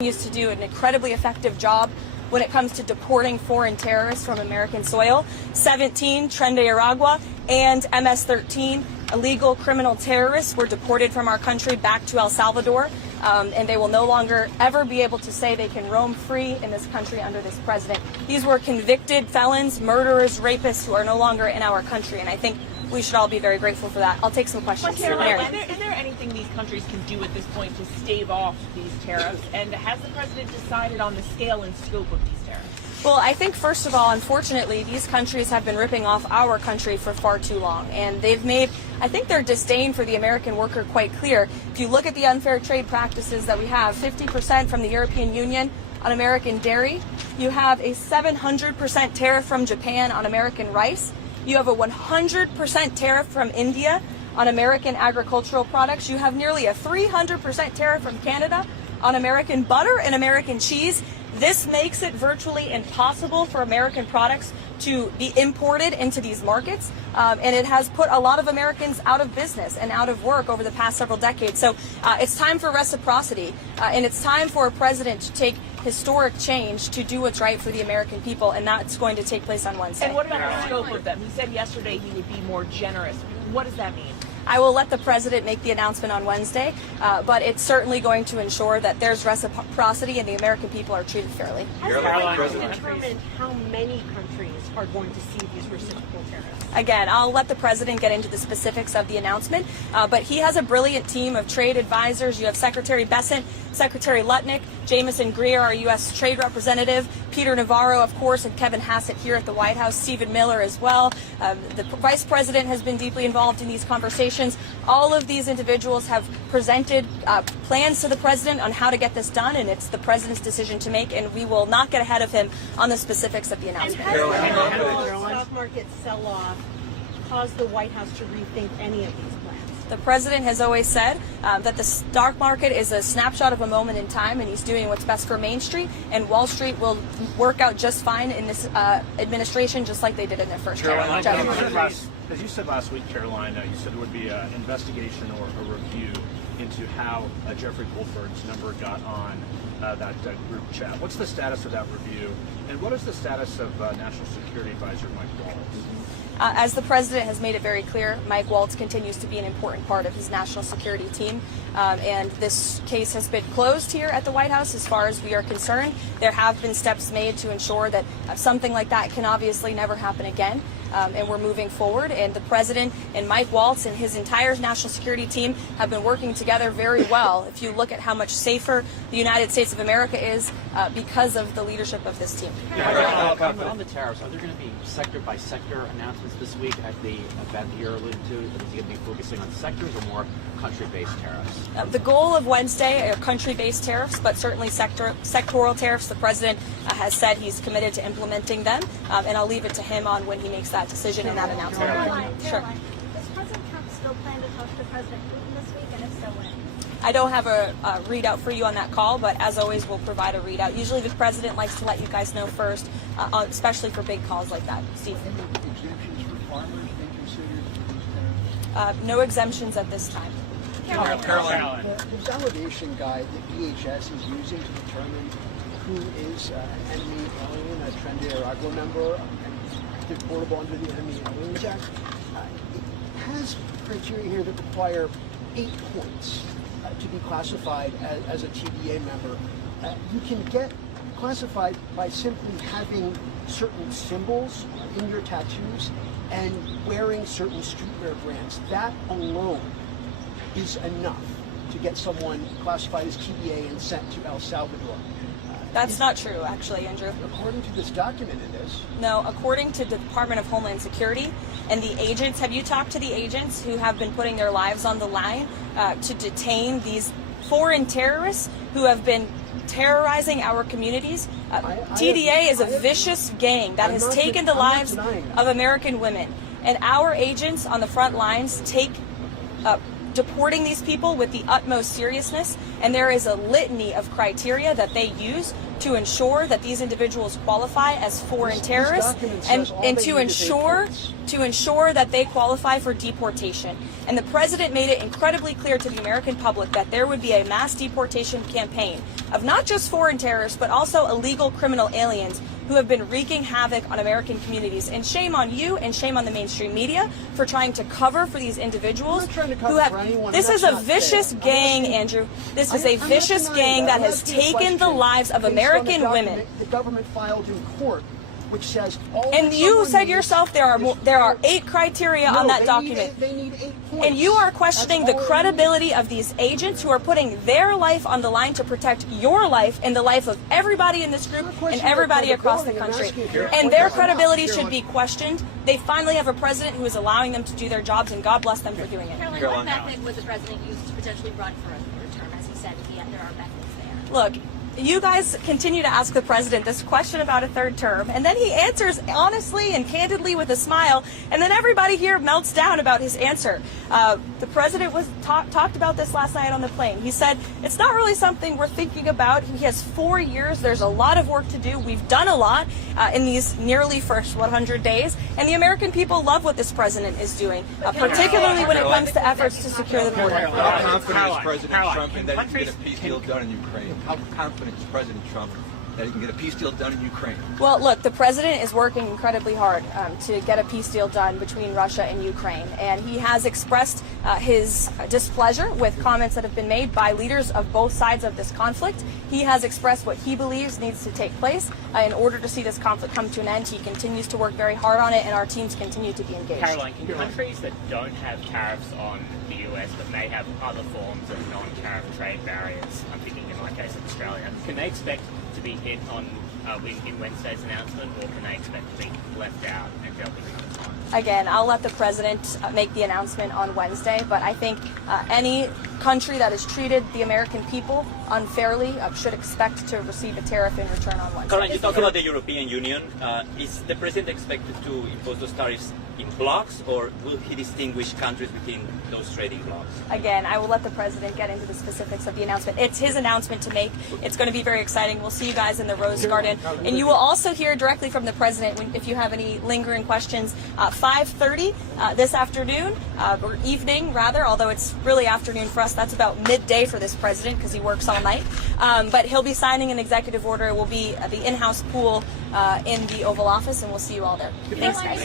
Used to do an incredibly effective job when it comes to deporting foreign terrorists from American soil. 17 Tren de Aragua and MS-13 illegal criminal terrorists were deported from our country back to El Salvador, and they will no longer ever be able to say they can roam free in this country under this president. These were convicted felons, murderers, rapists who are no longer in our country, and I think we should all be very grateful for that. I'll take some questions. Is there anything these countries can do at this point to stave off these tariffs? And has the president decided on the scale and scope of these tariffs? Well, I think, first of all, unfortunately, these countries have been ripping off our country for far too long. And they've made, I think, their disdain for the American worker quite clear. If you look at the unfair trade practices that we have, 50% from the European Union on American dairy. You have a 700% tariff from Japan on American rice. You have a 100% tariff from India on American agricultural products. You have nearly a 300% tariff from Canada on American butter and American cheese. This makes it virtually impossible for American products to be imported into these markets, and it has put a lot of Americans out of business and out of work over the past several decades. So it's time for reciprocity, and it's time for a president to take historic change to do what's right for the American people, and that's going to take place on Wednesday. And what about the scope of them? He said yesterday he would be more generous. What does that mean? I will let the president make the announcement on Wednesday, but it's certainly going to ensure that there's reciprocity and the American people are treated fairly. Has the president determined how many countries are going to see these reciprocal tariffs? Again, I'll let the president get into the specifics of the announcement, but he has a brilliant team of trade advisors. You have Secretary Bessent, Secretary Lutnick, Jameson Greer, our U.S. Trade Representative, Peter Navarro, of course, and Kevin Hassett here at the White House, Stephen Miller as well. The Vice President has been deeply involved in these conversations. All of these individuals have presented plans to the president on how to get this done, and it's the president's decision to make, and we will not get ahead of him on the specifics of the announcement. And has the stock market sell-off caused the White House to rethink any of these plans? The president has always said that the stock market is a snapshot of a moment in time, and he's doing what's best for Main Street, and Wall Street will work out just fine in this administration, just like they did in their first term. As you said last week, Karoline, you said there would be an investigation or a review into how Jeffrey Goldberg's number got on that group chat. What's the status of that review, and what is the status of National Security Advisor Mike Waltz? As the president has made it very clear, Mike Waltz continues to be an important part of his national security team, and this case has been closed here at the White House as far as we are concerned. There have been steps made to ensure that something like that can obviously never happen again. And we're moving forward, and the president and Mike Waltz and his entire national security team have been working together very well. If you look at how much safer the United States of America is because of the leadership of this team. On the tariffs, are there going to be sector-by-sector announcements this week at the event you're alluding to? Is he going to be focusing on sectors or more country-based tariffs? The goal of Wednesday are country-based tariffs, but certainly sectoral tariffs. The president has said he's committed to implementing them, and I'll leave it to him on when he makes that decision and that announcement. Sure. Does President Trump still plan to talk to President Putin this week, and if so, when? I don't have a readout for you on that call, but as always, we'll provide a readout. Usually the president likes to let you guys know first, especially for big calls like that. Steve? Exemptions for farmers being considered for these tariffs? No exemptions at this time. Karoline. The validation guide that DHS is using to determine who is an enemy alien, a Tren de Aragua member, and deportable under the Enemy Aliens Act, it has criteria here that require 8 points to be classified as a TDA member. You can get classified by simply having certain symbols in your tattoos and wearing certain streetwear brands. That alone is enough to get someone classified as TDA and sent to El Salvador. That's not true, actually, Andrew. According to this document, it is. No, according to the Department of Homeland Security and the agents, have you talked to the agents who have been putting their lives on the line to detain these foreign terrorists who have been terrorizing our communities? TDA is a vicious gang that has taken the lives of American women, and our agents on the front lines take deporting these people with the utmost seriousness, and there is a litany of criteria that they use to ensure that these individuals qualify as foreign terrorists, and to ensure that they qualify for deportation. And the president made it incredibly clear to the American public that there would be a mass deportation campaign of not just foreign terrorists, but also illegal criminal aliens who have been wreaking havoc on American communities. And shame on you and shame on the mainstream media for trying to cover for these individuals who have. This is a vicious gang, Andrew. This is a vicious gang that has taken the lives of American women. The government filed in court, which says all. And you said yourself there are 8 criteria on that document. They need 8 points. And you are questioning the credibility of these agents who are putting their life on the line to protect your life and the life of everybody in this group and everybody across the country. And their credibility should be questioned. They finally have a president who is allowing them to do their jobs, and God bless them for doing it. Caroline, what method would the president use to potentially run for a third term? As he said, there are methods there. Look, you guys continue to ask the president this question about a third term, and then he answers honestly and candidly with a smile, and then everybody here melts down about his answer. The president talked about this last night on the plane. He said, it's not really something we're thinking about. He has 4 years. There's a lot of work to do. We've done a lot in these nearly first 100 days, and the American people love what this president is doing, particularly when it comes to efforts to secure the border. How confident is President Trump in that he can get a peace deal done in Ukraine? How confident is President Trump that he can get a peace deal done in Ukraine? Well, look, the president is working incredibly hard to get a peace deal done between Russia and Ukraine, and he has expressed his displeasure with comments that have been made by leaders of both sides of this conflict. He has expressed what he believes needs to take place in order to see this conflict come to an end. He continues to work very hard on it, and our teams continue to be engaged. Karoline, can countries that don't have tariffs on the US but may have other forms of non-tariff trade barriers, I'm thinking in my case of Australia, can they expect to be hit on in Wednesday's announcement, or can they expect to be left out and dealt with another time? Again, I'll let the president make the announcement on Wednesday, but I think any country that has treated the American people unfairly should expect to receive a tariff in return on Wednesday. Caroline, you talk about the European Union. Is the president expected to impose those tariffs in blocks, or will he distinguish countries within those trading blocks? Again, I will let the president get into the specifics of the announcement. It's his announcement to make. It's going to be very exciting. We'll see you guys in the Rose Garden. And you will also hear directly from the president if you have any lingering questions. 5:30 this afternoon, or evening rather, although it's really afternoon for us. That's about midday for this president because he works all night. But he'll be signing an executive order. It will be the in-house pool in the Oval Office, and we'll see you all there. Thanks, guys.